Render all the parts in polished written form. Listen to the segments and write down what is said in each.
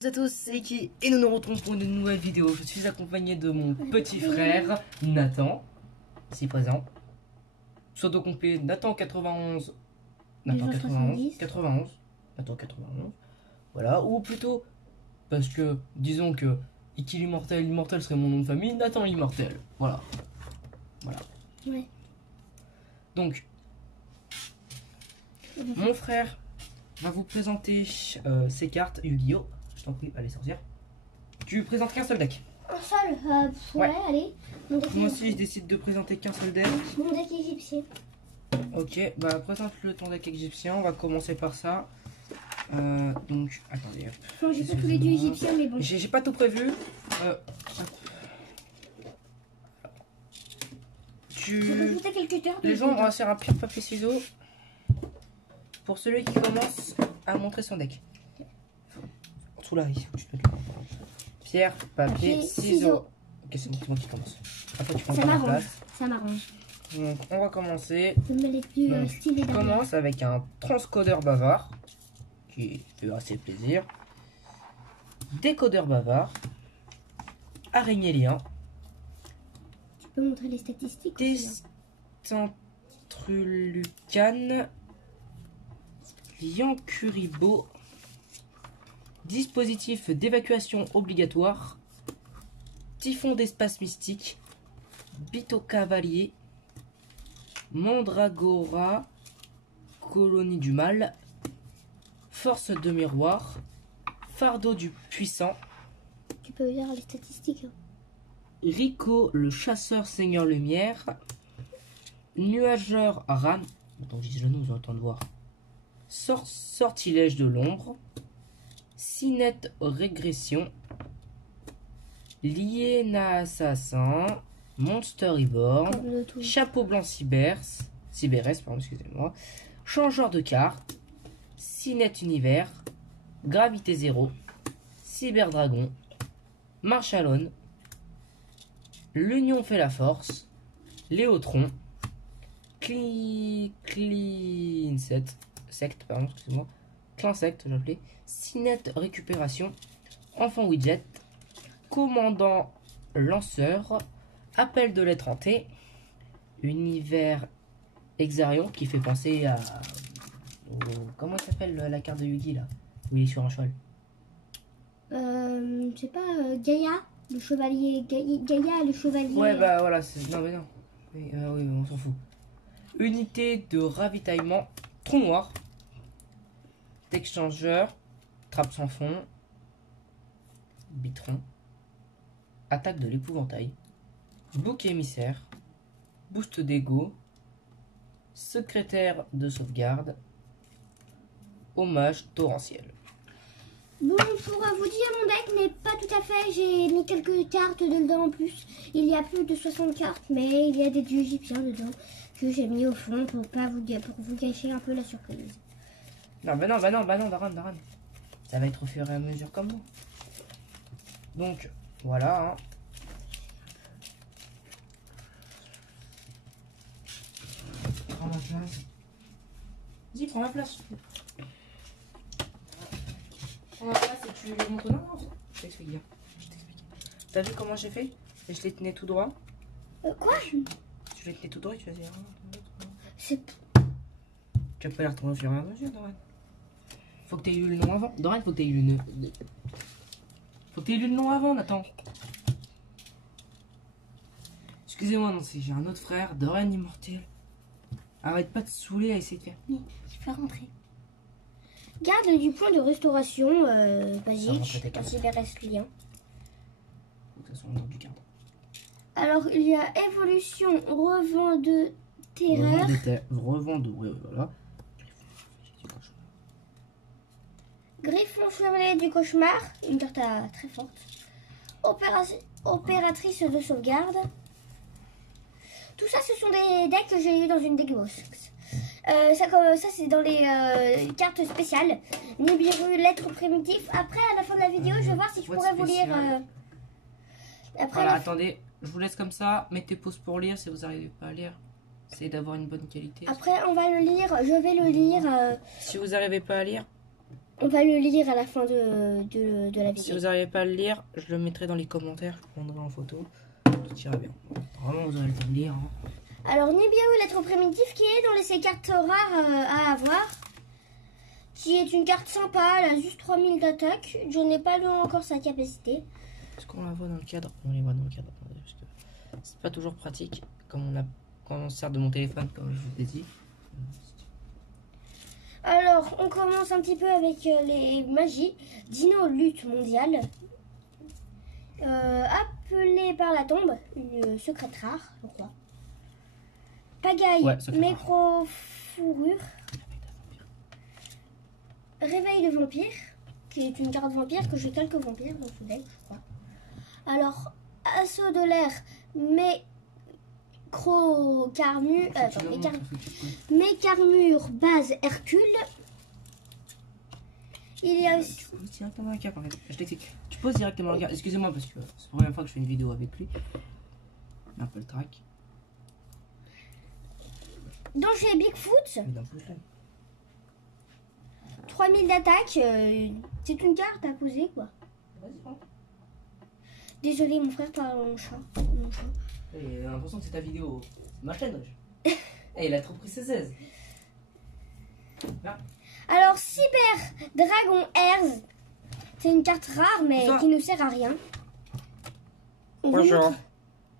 Bonjour à tous, c'est Iki et nous nous retrouvons pour une nouvelle vidéo. Je suis accompagné de mon petit frère Nathan, ici présent. Pseudo complet Nathan 91. Nathan 91. Nathan 91. Voilà, ou plutôt, parce que disons que Iki l'immortel serait mon nom de famille, Nathan l'immortel. Voilà. Voilà. Ouais. Donc, mon frère va vous présenter ses cartes Yu-Gi-Oh! Je t'en prie, allez sortir. Tu présentes qu'un seul deck. Un seul ouais, allez. Moi aussi, je décide de présenter qu'un seul deck. Mon deck égyptien. Ok, bah présente-le ton deck égyptien. On va commencer par ça. Donc, attendez. Non, j'ai pas tous les deux égyptiens, mais bon. J'ai pas tout prévu. Les gens vont faire un pierre papier ciseaux pour celui qui commence à montrer son deck. Sous la riz, pierre, papier, ciseaux. Ok, c'est moi qui commence. Après, tu prends ta place. Ça m'arrange. Donc, on va commencer. Je me les plus stylés. Je commence avec un transcodeur bavard qui fait assez plaisir. Décodeur bavard. Araignée lien. Tu peux montrer les statistiques. Destantrulucan. Lian Kuribo. Dispositif d'évacuation obligatoire. Typhon d'espace mystique. Bito Cavalier. Mandragora. Colonie du mal. Force de miroir. Fardeau du puissant. Tu peux lire les statistiques. Rico le chasseur seigneur lumière. Nuageur Ran. Attends, je dis le nom, vous entendez voir. Sortilège de l'ombre. Sinette régression. Liena assassin. Monster Reborn. Chapeau blanc Cyberes, pardon, excusez-moi. Changeur de cartes. Sinette univers. Gravité 0. Cyberdragon. Marchalon. L'union fait la force. Léotron. Secte, pardon, excusez-moi. Clinsect, j'appelais. Sinette récupération. Enfant widget. Commandant lanceur. Appel de lettre en T. Univers Exarion qui fait penser à. Comment il s'appelle la carte de Yugi là? Où il est sur un cheval. Je sais pas, Gaïa, le chevalier. Gaïa, le chevalier. Ouais, bah voilà, non, mais non. Oui, on s'en fout. Unité de ravitaillement. Trou noir. Échangeur. Trappe sans fond. Bitron. Attaque de l'épouvantail. Bouc émissaire. Boost d'ego. Secrétaire de sauvegarde. Hommage torrentiel. Bon, pour vous dire, mon deck n'est pas tout à fait. J'ai mis quelques cartes dedans en plus. Il y a plus de 60 cartes, mais il y a des dieux égyptiens dedans que j'ai mis au fond pour vous gâcher un peu la surprise. Non, Daran. Ça va être au fur et à mesure comme vous. Donc, voilà. Hein. Prends ma place. Vas-y, prends ma place. Prends ma place et tu les montres. Non, je t'explique bien. T'as vu comment j'ai fait? Et je les tenais tout droit. Quoi? Tu les tenais tout droit et tu faisais un. C'est... Tu vas pas les retourner au fur et à mesure, Doran. Faut que tu aies eu le nom avant. Doran, faut que tu aies eu le nom. Faut que tu aies eu le nom avant, Nathan. Excusez-moi, non, j'ai un autre frère, Doran immortel. Arrête pas de te saouler à essayer de faire. Oui, je vais rentrer. Garde du point de restauration basique. Ainsi les restes liens. Faut que ça soit du cadre. Alors, il y a évolution, revend de terreur. Revend de. Ouais, voilà. Griffon chevalet du cauchemar, une carte très forte. Opératrice de sauvegarde. Tout ça, ce sont des decks que j'ai eu dans une deck box. Ça c'est dans les cartes spéciales. Nibiru, lettre primitif. Après, à la fin de la vidéo, je vais voir si je pourrais vous lire. Après, voilà, attendez, je vous laisse comme ça. Mettez pause pour lire si vous n'arrivez pas à lire. Essayez d'avoir une bonne qualité. Après, on va le lire. Je vais le lire. Si vous n'arrivez pas à lire, On va le lire à la fin de la Si vidéo. vous n'arrivez pas à le lire, je le mettrai dans les commentaires, je le prendrai en photo. Tout ira bien. Vraiment, vous aurez le temps de lire. Hein. Alors, Nibiru, lettre primitive, qui est dans ces cartes rares à avoir. Qui est une carte sympa, elle a juste 3000 d'attaque. Je n'ai pas lu encore sa capacité. Est-ce qu'on la voit dans le cadre? On les voit dans le cadre. Attendez, parce que c'est pas toujours pratique quand on sert de mon téléphone, comme je vous l'ai dit. Alors, on commence un petit peu avec les magies. Dino lutte mondiale. Appelé par la tombe, une secrète rare, je crois. Pagaille, Ouais, secrète rare. Mécro-fourrure. Réveil de vampire, qui est une carte vampire que j'ai quelques vampires dans ce deck, je crois. Alors, assaut de l'air, Mécarmure, base Hercule. Il y a aussi... Tu poses directement la carte en fait. Je t'explique. Tu poses directement la carte. Excusez-moi parce que c'est la première fois que je fais une vidéo avec lui. Un peu le track. Danger Bigfoot, Mais d'un peu, 3000 d'attaque. C'est une carte à poser, quoi. vas-y, prends. Désolé, mon frère parle mon chat. Mon chat. J'ai l'impression que c'est ta vidéo. C'est ma chaîne, wesh. Eh, il a trop pris ses 16. Là. Alors, Cyber Dragon Airs. C'est une carte rare, mais Ça. qui ne sert à rien. On vous Bonjour, montre.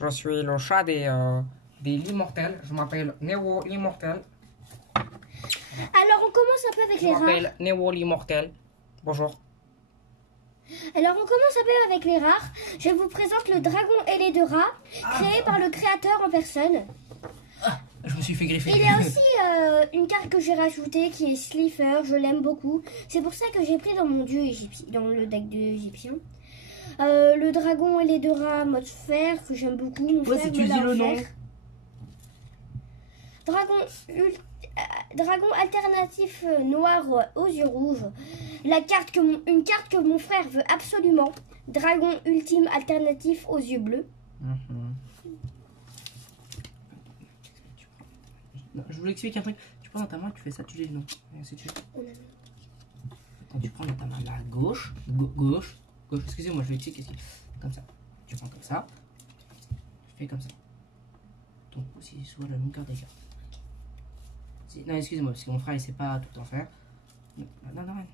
je suis le chat des l'immortel. Je m'appelle Nero l'immortel. Alors, on commence un peu avec Je les rares. m'appelle Nero l'immortel. Bonjour. Alors, on commence un peu avec les rares. Je vous présente le dragon ailé de rat, créé par le créateur en personne. Je me suis fait griffer. Il y a aussi une carte que j'ai rajoutée qui est Slifer. Je l'aime beaucoup. C'est pour ça que j'ai pris dans mon dieu égyptien, dans le deck de égyptien. Le dragon ailé de rat mode fer que j'aime beaucoup. Mon Ouais, frère si me tu l'a dis le offert. nom. Dragon alternatif noir aux yeux rouges. Une carte que mon frère veut absolument. Dragon ultime alternatif aux yeux bleus. Non, je voulais expliquer un truc. Tu prends dans ta main, tu fais ça, tu dis le nom. Et ainsi de suite. Quand tu prends dans ta main la gauche, gauche, excusez-moi, je vais expliquer comme ça. Tu prends comme ça, tu fais comme ça. Ton pouce il soit la longueur des cartes. Non, excusez-moi, parce que mon frère il sait pas tout en faire. Non, non, non.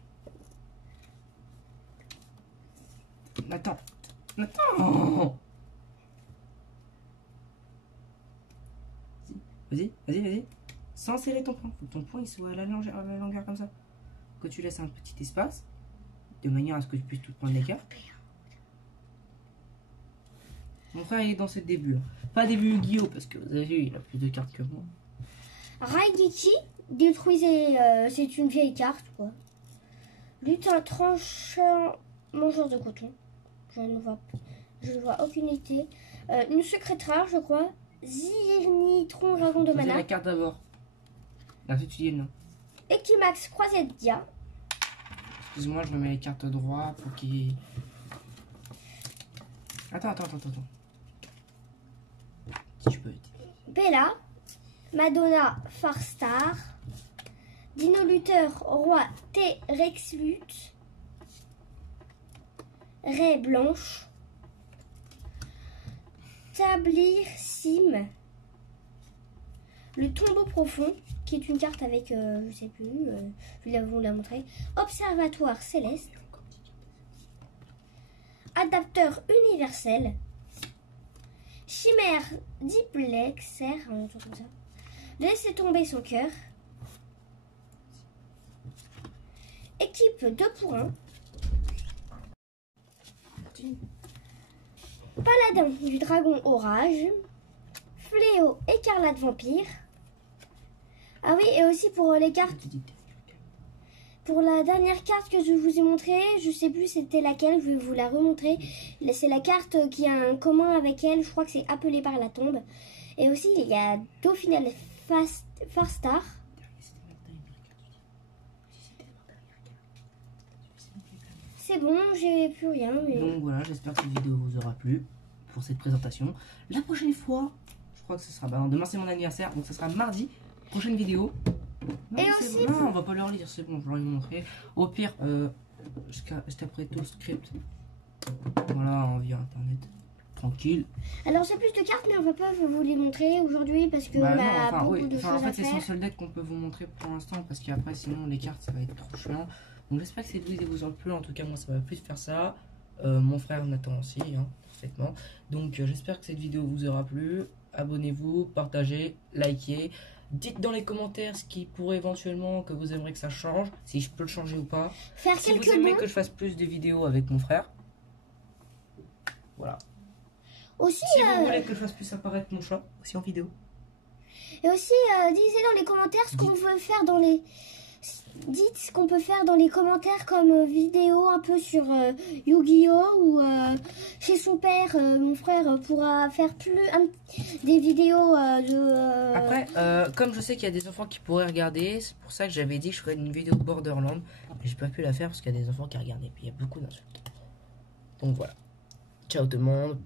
Attends. Attends. Vas-y, vas-y, vas-y. Sans serrer ton poing. Faut que ton poing il soit à la longueur comme ça. Que tu laisses un petit espace. De manière à ce que tu puisses tout prendre les cartes. Mon frère il est dans ce début. Hein. Pas début Guillaume parce que vous avez vu, il a plus de cartes que moi. Raigeki, détruisez, c'est une vieille carte quoi. Lutin tranchant, mangeur de coton. Je ne vois aucune idée. Une secrète rare, je crois. Zirnitron, dragon de Posez la mana. carte d'abord. Ensuite tu dis le nom. Equimax, croisette dia. Excuse-moi, je remets les cartes droit pour qu'il. Attends. Si tu peux. Bella. Madonna, Farstar. Dino Luther, roi T-Rex Lutte. Raie blanche. Tablir Sim. Le tombeau profond, qui est une carte avec, je sais plus, je vais vous la montrer. Observatoire céleste. Adapteur universel. Chimère diplexer, un truc comme ça. Laissez tomber son cœur. Équipe 2 pour 1. Paladin du dragon orage. Fléau écarlate vampire. Ah oui, et aussi pour les cartes. Pour la dernière carte que je vous ai montrée, je sais plus c'était laquelle, je vais vous la remontrer. C'est la carte qui a un commun avec elle, je crois que c'est appelé par la tombe. Et aussi il y a Dauphinel Farstar. C'est bon, j'ai plus rien. Mais... Donc voilà, j'espère que cette vidéo vous aura plu pour cette présentation. La prochaine fois, je crois que ce sera... demain c'est mon anniversaire, donc ce sera mardi. Prochaine vidéo. Non, Et c'est aussi- bon, non, on va pas leur lire, c'est bon, je leur ai montré. Au pire, je t'apprête au script. Voilà, via internet. Tranquille. Alors j'ai plus de cartes, mais on va pas vous les montrer aujourd'hui parce que Bah on non, a enfin, beaucoup oui, de enfin, choses en à fait, c'est son faire. seul deck qu'on peut vous montrer pour l'instant parce qu'après, sinon, les cartes ça va être trop chiant. Donc, j'espère que cette vidéo vous a plu. En tout cas, moi, ça m'a plu de faire ça. Mon frère Nathan aussi, hein, parfaitement. Donc, j'espère que cette vidéo vous aura plu. Abonnez-vous, partagez, likez. Dites dans les commentaires ce qui pourrait éventuellement que vous aimeriez que ça change, si je peux le changer ou pas. Faire Si vous quelques aimez bons. que je fasse plus de vidéos avec mon frère, voilà. Aussi, Si vous voulez que je fasse plus apparaître mon chat aussi en vidéo. et aussi dites dans les commentaires ce qu'on veut faire dans les. Dites ce qu'on peut faire dans les commentaires comme vidéo un peu sur Yu-Gi-Oh! Ou chez son père, mon frère pourra faire des vidéos de. Après, comme je sais qu'il y a des enfants qui pourraient regarder, c'est pour ça que j'avais dit que je ferais une vidéo de Borderland. Mais j'ai pas pu la faire parce qu'il y a des enfants qui regardent et puis il y a beaucoup d'insultes. Donc voilà. Ciao tout le monde.